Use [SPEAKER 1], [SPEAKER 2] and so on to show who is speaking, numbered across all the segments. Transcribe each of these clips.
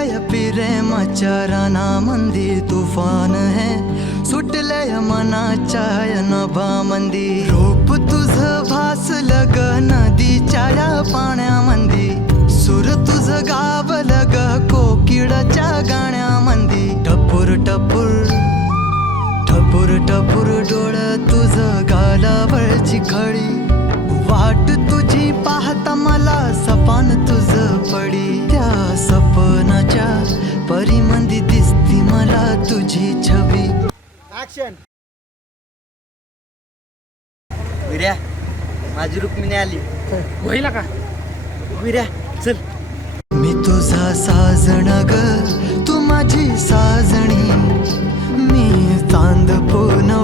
[SPEAKER 1] पाखरू प्रेमाच्या रानामंदी तुफान है. सुटल्या मनाच्या या नभामंदी रूप तुझ भासलं ग नदीच्या या पाण्यामंदी. सुर तुझ गावलं ग कोकिळच्या गाण्यामंदी. टपूर टपूर टपूर टपूर डोळ तुझ गालावरची खळी. वाट तुझी पाहता मला तुझी छवी.
[SPEAKER 2] ऍक्शन
[SPEAKER 3] विर्या माझी रुक्मिणी आली.
[SPEAKER 4] होईल का?
[SPEAKER 3] विर्या चल.
[SPEAKER 1] मी तुझा साजण ग तू माझी साजणी. मी चांद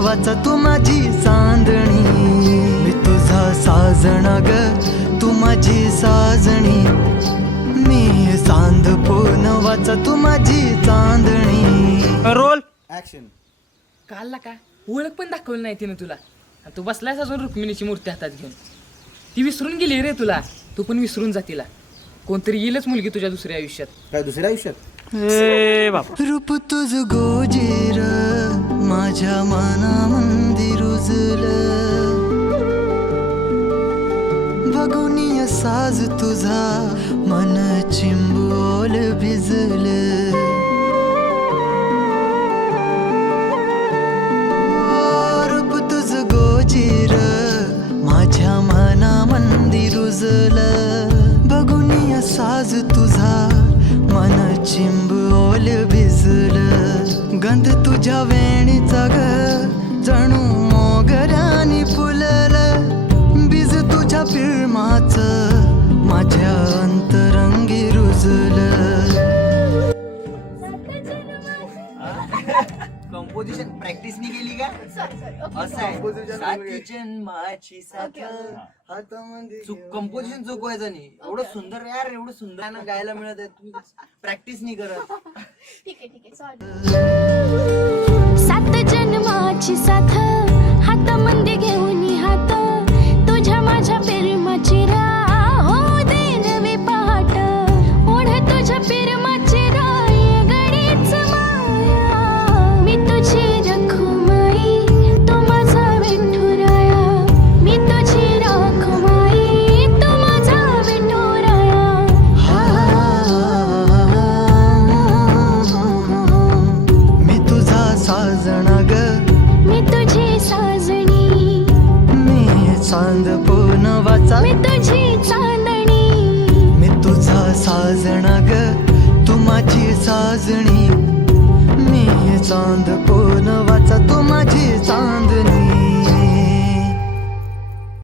[SPEAKER 1] वाचा तू माझी चांदणी. मी तुझा साजण ग तू माझी साजणी. मी चांद वाचा तू माझी चांदणी.
[SPEAKER 4] रोल.
[SPEAKER 2] ऍक्शन
[SPEAKER 4] कालला का? ओळख पण दाखवली नाही तिने तुला. आणि तू बसलायस अजून रुक्मिणीची मूर्ती हातात घेऊन. ती विसरून गेली रे तुला. तू पण विसरून जा तिला. कोणतरी येईलच मुलगी तुझ्या दुसऱ्या आयुष्यात.
[SPEAKER 2] काय दुसऱ्या आयुष्यात?
[SPEAKER 4] बाप.
[SPEAKER 1] रूप तुझ गोजीर माझ्या मनामंदी रुजल. बघुनी साज तुझा मन चिंबोल भिजल. मनामंदी रुजल साज तुझा. मन चिंबोल भिजल. गंध तुझ्या वेणीचा
[SPEAKER 3] प्रॅक्टिस नाही केली का? असं आहे. सात जन्माची साथ. हातामध्ये चूक कंपोजिशन चुकवायचं नाही. एवढं सुंदर यार एवढं सुंदर गाणं गायला मिळत आहे. तुम्ही प्रॅक्टिस नाही करत.
[SPEAKER 5] ठीक आहे ठीक आहे. सॉरी सात जन्माची साथ
[SPEAKER 1] चांद वाचा.
[SPEAKER 5] मी तुझी चांदणी.
[SPEAKER 1] मी तुझा साजण ग तू माझी साजणी. मी चांद वाचा तू माझी चांदणी.